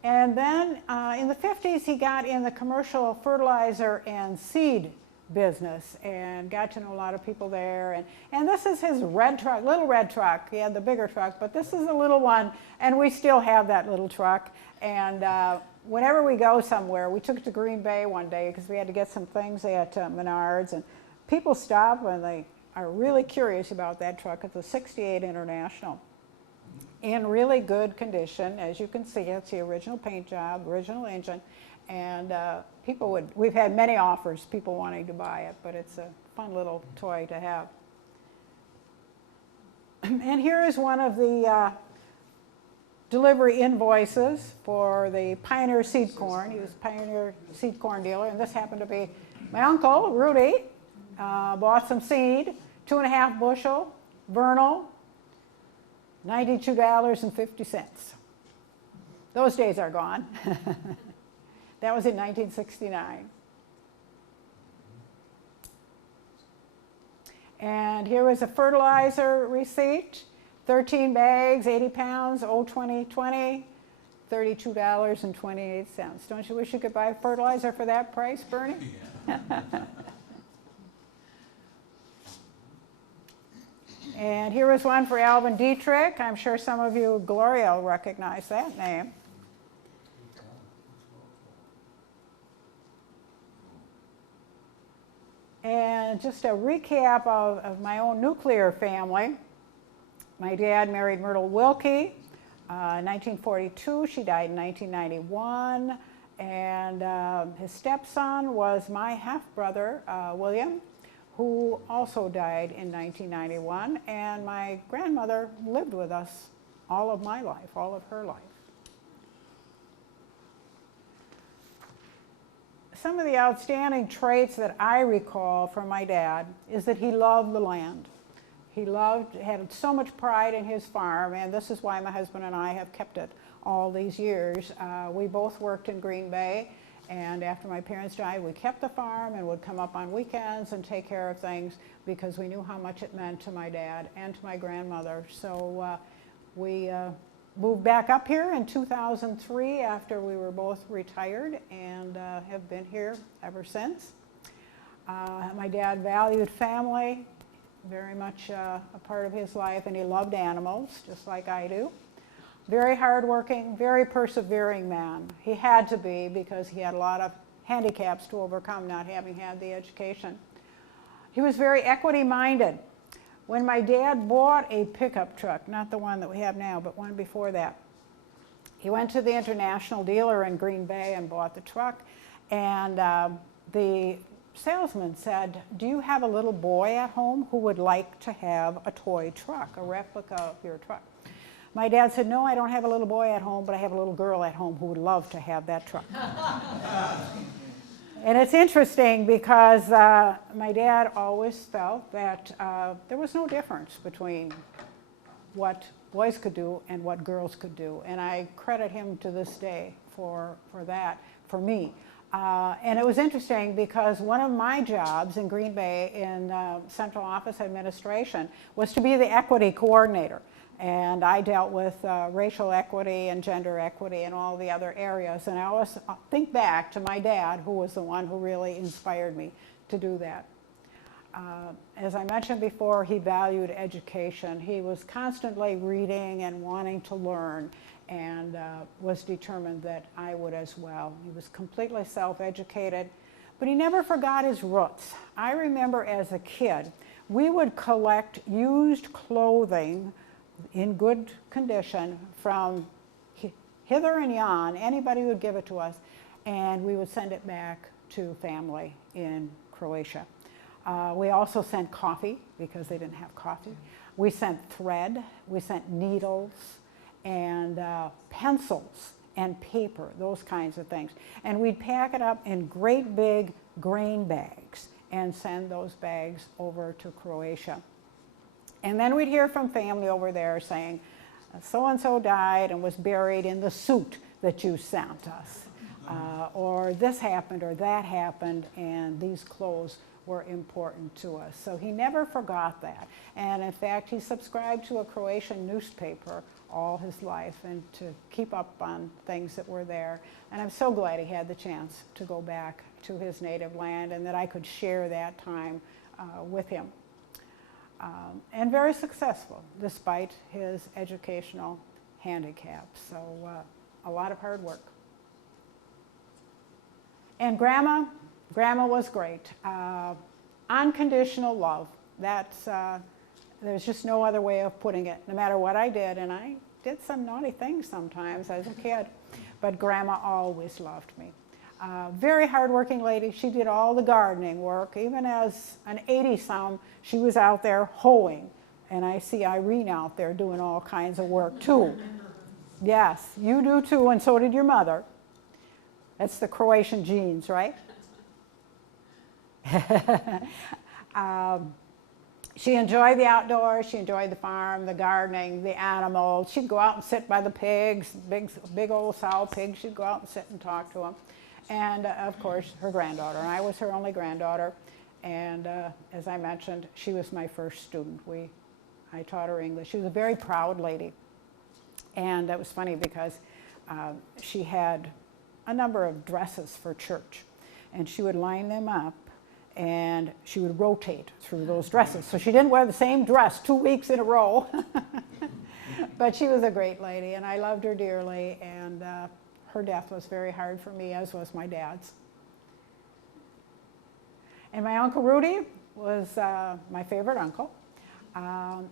And then in the 50s, he got in the commercial fertilizer and seed business and got to know a lot of people there. And this is his red truck, little red truck. He had the bigger truck, but this is the little one, and we still have that little truck. And whenever we go somewhere, we took it to Green Bay one day because we had to get some things at Menards, and people stop and they are really curious about that truck. It's a 68 International. In really good condition. As you can see, it's the original paint job, original engine, and we've had many offers, people wanting to buy it, but it's a fun little toy to have. And here is one of the delivery invoices for the Pioneer seed corn. He was a Pioneer seed corn dealer, and this happened to be my uncle, Rudy. Bought some seed, 2.5 bushel, vernal, $92.50. Those days are gone. That was in 1969. And here was a fertilizer receipt, 13 bags, 80 pounds, 02020, $32.28. Don't you wish you could buy fertilizer for that price, Bernie? Yeah. And here was one for Alvin Dietrich. I'm sure some of you, Gloria, will recognize that name. And just a recap of my own nuclear family. My dad married Myrtle Wilkie in 1942. She died in 1991. And his stepson was my half-brother, William, who also died in 1991, and my grandmother lived with us all of my life, all of her life. Some of the outstanding traits that I recall from my dad is that he loved the land. He had so much pride in his farm, and this is why my husband and I have kept it all these years. We both worked in Green Bay. And after my parents died, we kept the farm and would come up on weekends and take care of things because we knew how much it meant to my dad and to my grandmother. So we moved back up here in 2003 after we were both retired, and have been here ever since. My dad valued family, very much a part of his life, and he loved animals, just like I do. Very hardworking, very persevering man. He had to be because he had a lot of handicaps to overcome, not having had the education. He was very equity-minded. When my dad bought a pickup truck, not the one that we have now, but one before that, he went to the international dealer in Green Bay and bought the truck, and the salesman said, "Do you have a little boy at home who would like to have a toy truck, a replica of your truck?" My dad said, "No, I don't have a little boy at home, but I have a little girl at home who would love to have that truck." And it's interesting because my dad always felt that there was no difference between what boys could do and what girls could do. And I credit him to this day for that, for me. And it was interesting because one of my jobs in Green Bay in central office administration was to be the equity coordinator. And I dealt with racial equity and gender equity and all the other areas. And I always think back to my dad, who was the one who really inspired me to do that. As I mentioned before, he valued education. He was constantly reading and wanting to learn, and was determined that I would as well. He was completely self-educated, but he never forgot his roots. I remember as a kid, we would collect used clothing in good condition from hither and yon. Anybody would give it to us, and we would send it back to family in Croatia. We also sent coffee, because they didn't have coffee. We sent thread, we sent needles, and pencils and paper, those kinds of things. And we'd pack it up in great big grain bags and send those bags over to Croatia. And then we'd hear from family over there saying, so-and-so died and was buried in the suit that you sent us. Or this happened or that happened, and these clothes were important to us. So he never forgot that. And in fact, he subscribed to a Croatian newspaper all his life, and to keep up on things that were there. And I'm so glad he had the chance to go back to his native land, and that I could share that time with him. And very successful, despite his educational handicap. So a lot of hard work. And Grandma was great. Unconditional love. That's, there's just no other way of putting it, no matter what I did. And I did some naughty things sometimes as a kid, but Grandma always loved me. Very hardworking lady. She did all the gardening work. Even as an 80-some, she was out there hoeing. And I see Irene out there doing all kinds of work too. Yes, you do too, and so did your mother. That's the Croatian genes, right? She enjoyed the outdoors, she enjoyed the farm, the gardening, the animals. She'd go out and sit by the pigs, big old sow pigs. She'd go out and sit and talk to them. And of course, her granddaughter. And I was her only granddaughter. And as I mentioned, she was my first student. I taught her English. She was a very proud lady. And it was funny because she had a number of dresses for church. And she would line them up, and she would rotate through those dresses. So she didn't wear the same dress 2 weeks in a row. But she was a great lady, and I loved her dearly. And her death was very hard for me, as was my dad's. And my Uncle Rudy was my favorite uncle.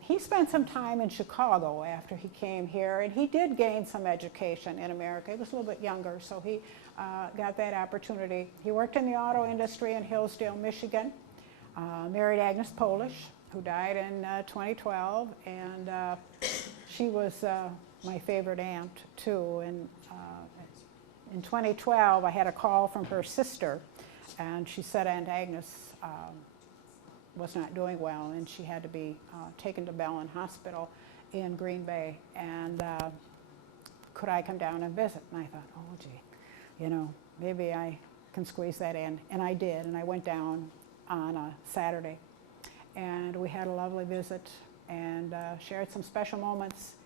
He spent some time in Chicago after he came here, and he did gain some education in America. He was a little bit younger, so he got that opportunity. He worked in the auto industry in Hillsdale, Michigan, married Agnes Polish, who died in 2012, and she was my favorite aunt too. And in 2012, I had a call from her sister, and she said Aunt Agnes was not doing well, and she had to be taken to Bellin Hospital in Green Bay, and could I come down and visit? And I thought, oh gee, you know, maybe I can squeeze that in. And I did, and I went down on a Saturday, and we had a lovely visit and shared some special moments,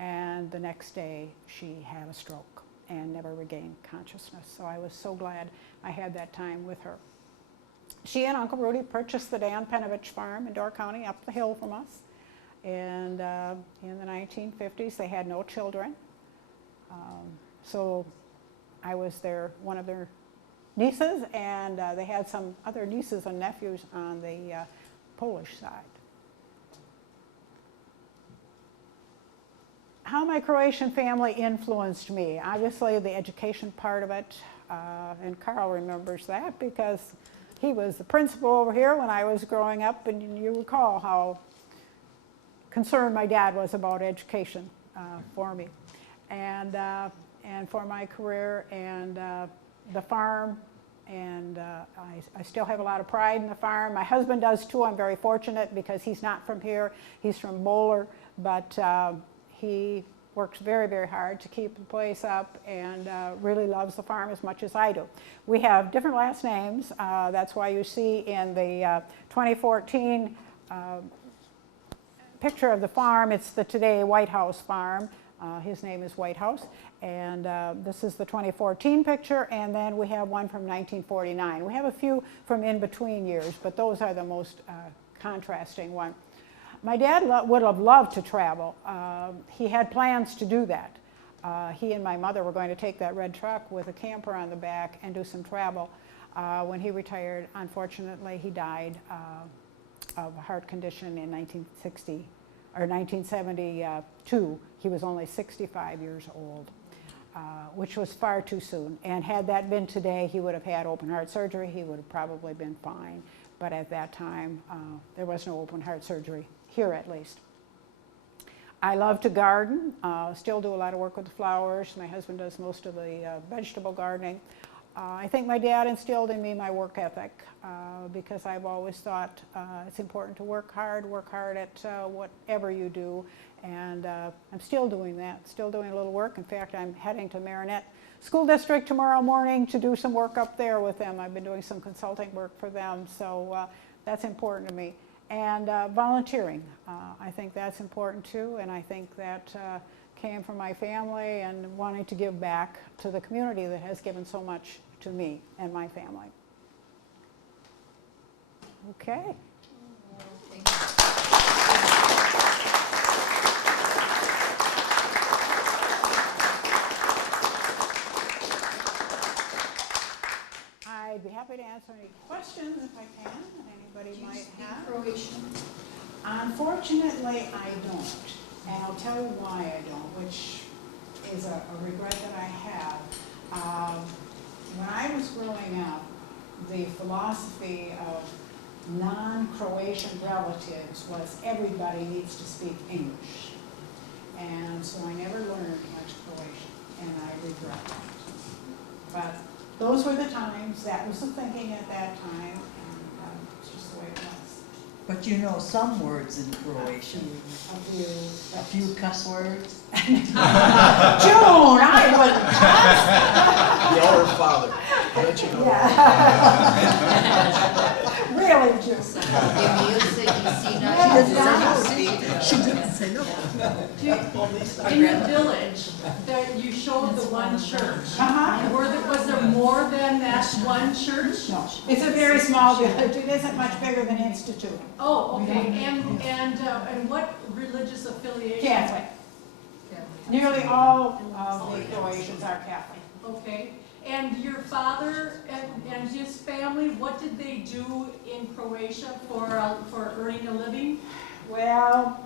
and the next day she had a stroke and never regained consciousness. So I was so glad I had that time with her. She and Uncle Rudy purchased the Dan Penovich farm in Door County up the hill from us. And in the 1950s, they had no children. So I was one of their nieces, and they had some other nieces and nephews on the Polish side. How my Croatian family influenced me. Obviously, the education part of it, and Carl remembers that because he was the principal over here when I was growing up, and you recall how concerned my dad was about education for me, and for my career, and the farm, and I still have a lot of pride in the farm. My husband does too. I'm very fortunate because he's not from here. He's from Bowler, but he works very, very hard to keep the place up, and really loves the farm as much as I do. We have different last names. That's why you see in the 2014 picture of the farm. It's the today White House farm. His name is White House. And this is the 2014 picture, and then we have one from 1949. We have a few from in between years, but those are the most contrasting one. My dad would have loved to travel. He had plans to do that. He and my mother were going to take that red truck with a camper on the back and do some travel. When he retired, unfortunately, he died of a heart condition in 1960 or 1972. He was only 65 years old, which was far too soon. And had that been today, he would have had open heart surgery. He would have probably been fine. But at that time, there was no open heart surgery, here at least. I love to garden, still do a lot of work with the flowers. My husband does most of the vegetable gardening. I think my dad instilled in me my work ethic because I've always thought it's important to work hard at whatever you do. And I'm still doing that, still doing a little work. In fact, I'm heading to Marinette School District tomorrow morning to do some work up there with them. I've been doing some consulting work for them, so that's important to me. And volunteering, I think that's important too, and I think that came from my family and wanting to give back to the community that has given so much to me and my family. Okay. I'd be happy to answer any questions if I can, that anybody might have. Croatian? Unfortunately, I don't. And I'll tell you why I don't, which is a regret that I have. When I was growing up, the philosophy of non-Croatian relatives was everybody needs to speak English. And so I never learned much Croatian, and I regret that. But those were the times, that was the thinking at that time, and it's just the way it was. But you know some words in Croatian. A few cuss words. June, I wouldn't cuss. The older father. I'll let you know. Yeah. Really, June. She didn't say no. In the village, that you showed the one church. Was there more than that one church? No, it's a very small village. It isn't much bigger than Institute. Oh, okay. And what religious affiliation? Catholic. Nearly all of the Croatians are Catholic. Okay. And your father and his family, what did they do in Croatia for earning a living? Well,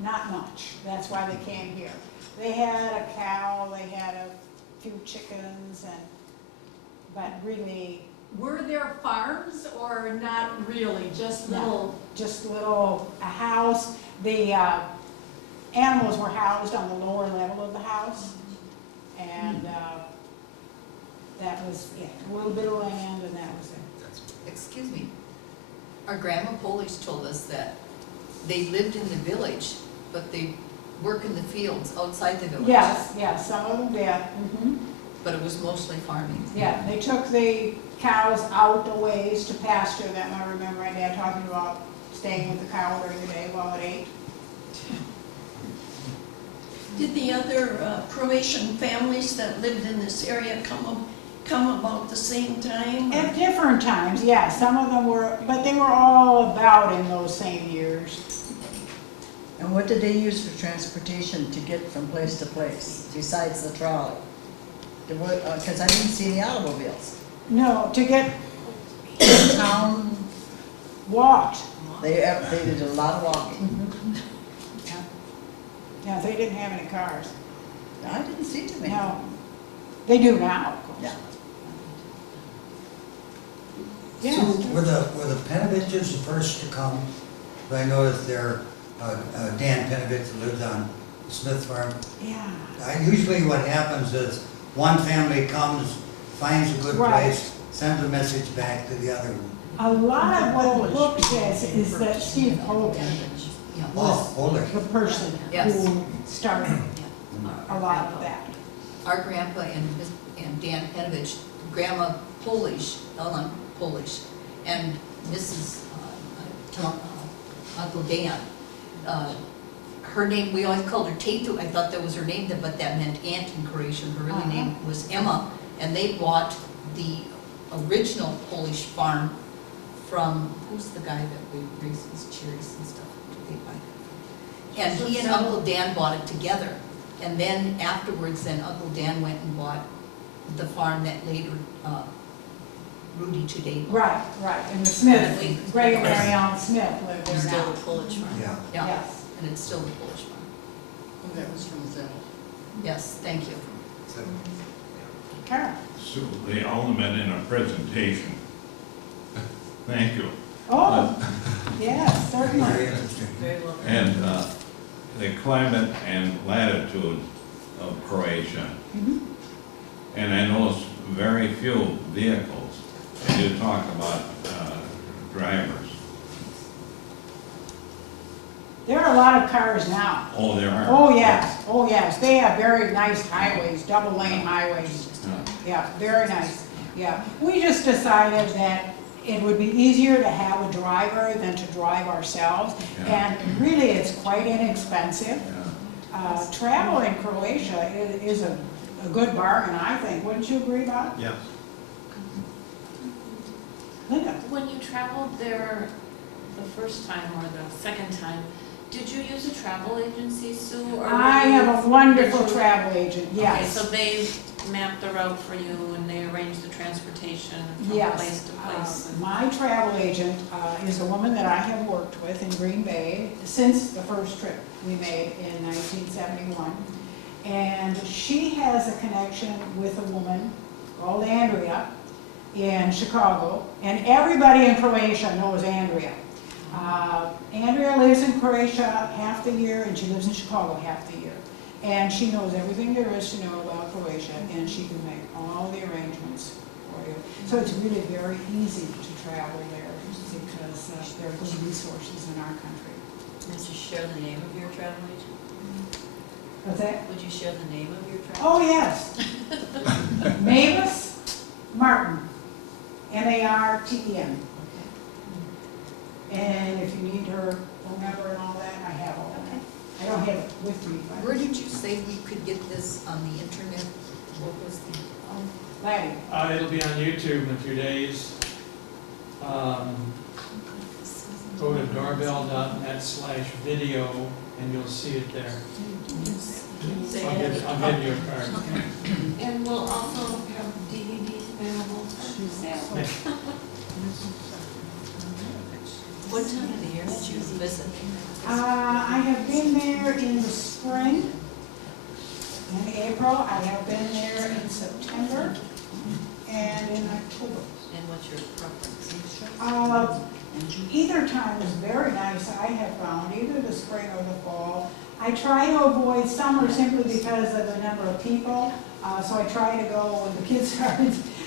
not much. That's why they came here. They had a cow, they had a few chickens, but really... Were there farms or not really, just little? No, just little, a house. The animals were housed on the lower level of the house, and that was it. A little bit of land, and that was it. Excuse me. Our grandma Polish told us that they lived in the village, but they work in the fields outside the village. Yes, some of them did. Mm-hmm. But it was mostly farming. Yeah, they took the cows out a ways to pasture them. I remember my dad talking about staying with the cow during the day while it ate. Did the other Croatian families that lived in this area come about the same time? At different times, yeah. Some of them were, but they were all about in those same years. And what did they use for transportation to get from place to place, besides the trolley? Because I didn't see any automobiles. No, to get The town, walked. they did a lot of walking. Yeah, they didn't have any cars. I didn't see too many. No, they do now, of course. Yeah. Yeah. So were the Penoviches the first to come? I noticed there, Dan Penovich lives on the Smith Farm. Yeah. Usually what happens is one family comes, finds a good Right. place, sends a message back to the other one. A lot of what the book says is that Steve Hogan was Polish. the person Yes. who started a lot of that. Our grandpa and Dan Penovich, grandma Polish, Ellen Polish, and Mrs. Uncle Dan her name, we always called her Tetu, I thought that was her name, but that meant aunt in Croatian. Her really name was Emma, and they bought the original Polish farm from, who's the guy that we raises cherries and stuff? Did they buy that? And he and Uncle Dan bought it together. And then afterwards, then Uncle Dan went and bought the farm that later Rudy Todey bought. Right, right, and the Smith, Great Mary Ellen Smith lived there Still now. the Polish farm. Yeah. Yeah, Yes. and it's still the Polish farm. Oh, that was from Zell. Yes, thank you. Karen? So the element in a presentation. Thank you. Oh, yes, Very certainly. interesting. Very well. And the climate and latitude of Croatia. Mhm. And I noticed very few vehicles. And you talk about drivers. There are a lot of cars now. Oh, there are? Oh, yes, they have very nice highways, double lane highways. Yeah, very nice, yeah. We just decided that it would be easier to have a driver than to drive ourselves. Yeah. And really, it's quite inexpensive. Yeah. Travel in Croatia is a good bargain, I think. Wouldn't you agree, Bob? Yes. Linda? When you traveled there the first time or the second time, did you use a travel agency, Sue? Or I were you- have a wonderful did you- travel agent, yes. Okay, so they mapped the route for you and they arranged the transportation from Yes. place to place? My travel agent is a woman that I have worked with in Green Bay since the first trip we made in 1971. And she has a connection with a woman called Andrea in Chicago. And everybody in Croatia knows Andrea. Andrea lives in Croatia half the year and she lives in Chicago half the year. And she knows everything there is to know about Croatia and she can make all the arrangements for you. So it's really very easy to travel there because there are good resources in our country. Would you share the name of your travel agent? What's that? Would you share the name of your travel? Oh, yes. Mavis Martin, M-A-R-T-E-N. And if you need her phone number and all that, I have all that. I don't have it with me, but. Where did you say we could get this on the internet? What was the? Laddie. It'll be on YouTube in a few days. Go to doorbell.net/video and you'll see it there. I'll give you a card. And we'll also have DVDs available for sale. What time of the year did you visit? I have been there in the spring, in April. I have been there in September and in October. And what's your preference? Either time is very nice, I have found, either the spring or the fall. I try to avoid summer simply because of the number of people, so I try to go when the kids are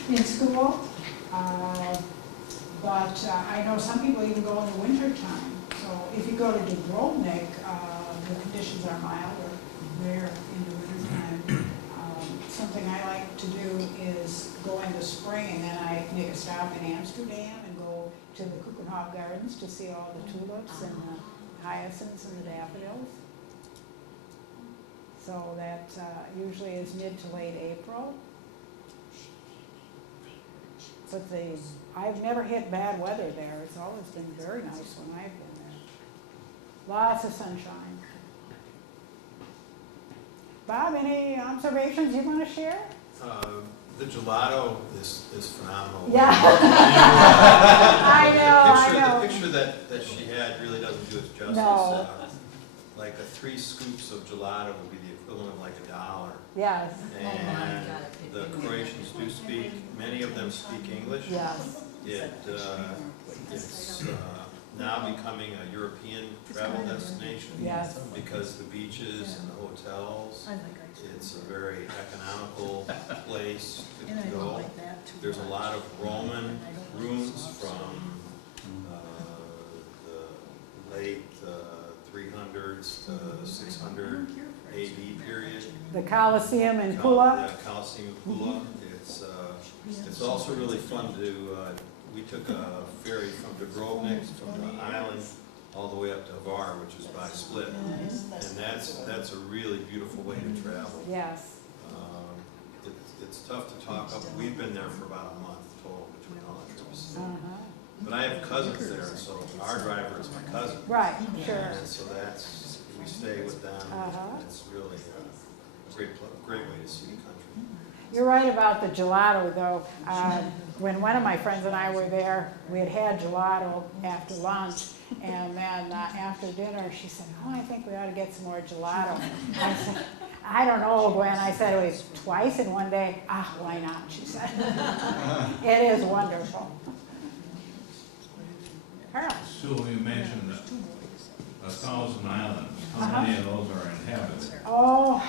in school. But I know some people even go in the winter time. So if you go to Dubrovnik, the conditions are milder there in the winter time. Something I like to do is go in the spring and then I make a stop in Amsterdam and go to the Keukenhof Gardens to see all the tulips and the hyacinths and the daffodils. So that usually is mid to late April. But I've never hit bad weather there. It's always been very nice when I've been there. Lots of sunshine. Bob, any observations you want to share? The gelato is phenomenal. Yeah. I know. The picture that she had really doesn't do it justice. No. Like 3 scoops of gelato would be the equivalent of like $1. Yes. And the Croatians do speak, many of them speak English. Yes. It's now becoming a European travel destination. Yes. Because the beaches and the hotels, it's a very economical place to go. There's a lot of Roman ruins from the late 300s to 600 AD period. The Colosseum in Pula. Yeah, Colosseum in Pula. It's also really fun to, we took a ferry from Dubrovnik, from the island, all the way up to Avar, which is by Split. And that's a really beautiful way to travel. Yes. It's tough to talk up. We've been there for about a month total between all the trips. Uh-huh. But I have cousins there, and so our driver is my cousin. Right, sure. And so we stay with them. Uh-huh. And it's really a great way to see the country. You're right about the gelato, though. When one of my friends and I were there, we had gelato after lunch, and then after dinner, she said, "Oh, I think we ought to get some more gelato." I said, "I don't know, Gwen." I said, "It was twice in one day." "Ah, why not?" she said. It is wonderful. Harold. Sue, you mentioned 1,000 islands. How many of those are inhabited? Oh,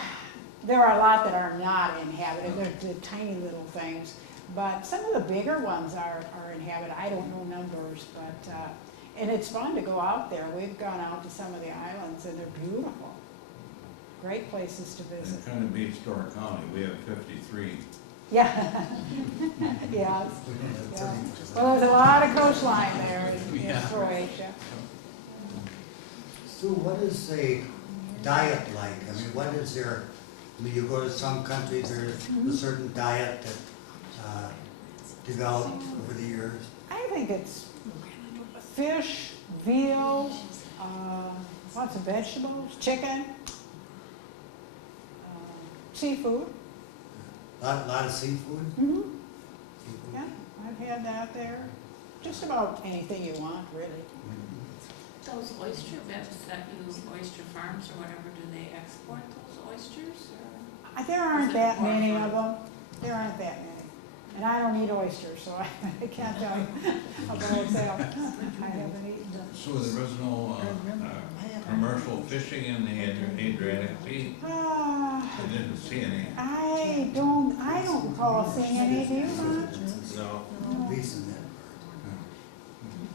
there are a lot that are not inhabited. They're tiny little things. But some of the bigger ones are inhabited. I don't know numbers, but, and it's fun to go out there. We've gone out to some of the islands, and they're beautiful. Great places to visit. In kind of beach Store County, we have 53. Yeah. Yes. Yeah. Well, there's a lot of coastline there in Croatia. Sue, what is the diet like? I mean, what is there, I mean, you go to some countries, there's a certain diet that developed over the years. I think it's fish, veal, lots of vegetables, chicken, seafood. Lot of seafood? Mm-hmm. Yeah, I've had that there. Just about anything you want, really. Those oyster beds that oyster farms or whatever, do they export those oysters? Or? There aren't that many of them. There aren't that many. And I don't eat oysters, so I can't tell you about them. I haven't eaten them. So there was no commercial fishing in the Adriatic Sea? I didn't see any. I don't recall seeing any. Do you, Ron? No. At least in that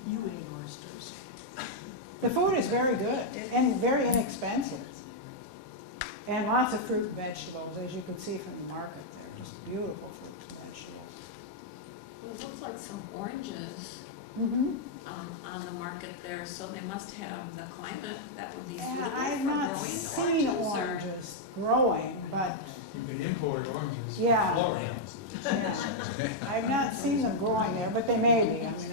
You ate oysters. The food is very good and very inexpensive. And lots of fruit and vegetables, as you could see from the market there. Just beautiful fruits and vegetables. Well, it looks like some oranges Mm-hmm. on the market there, so they must have the climate that would be suitable Yeah, I've for not growing seen oranges. Or oranges growing, but You can import oranges Yeah. from Florida. yeah. I've not seen them growing there, but they may be. I mean,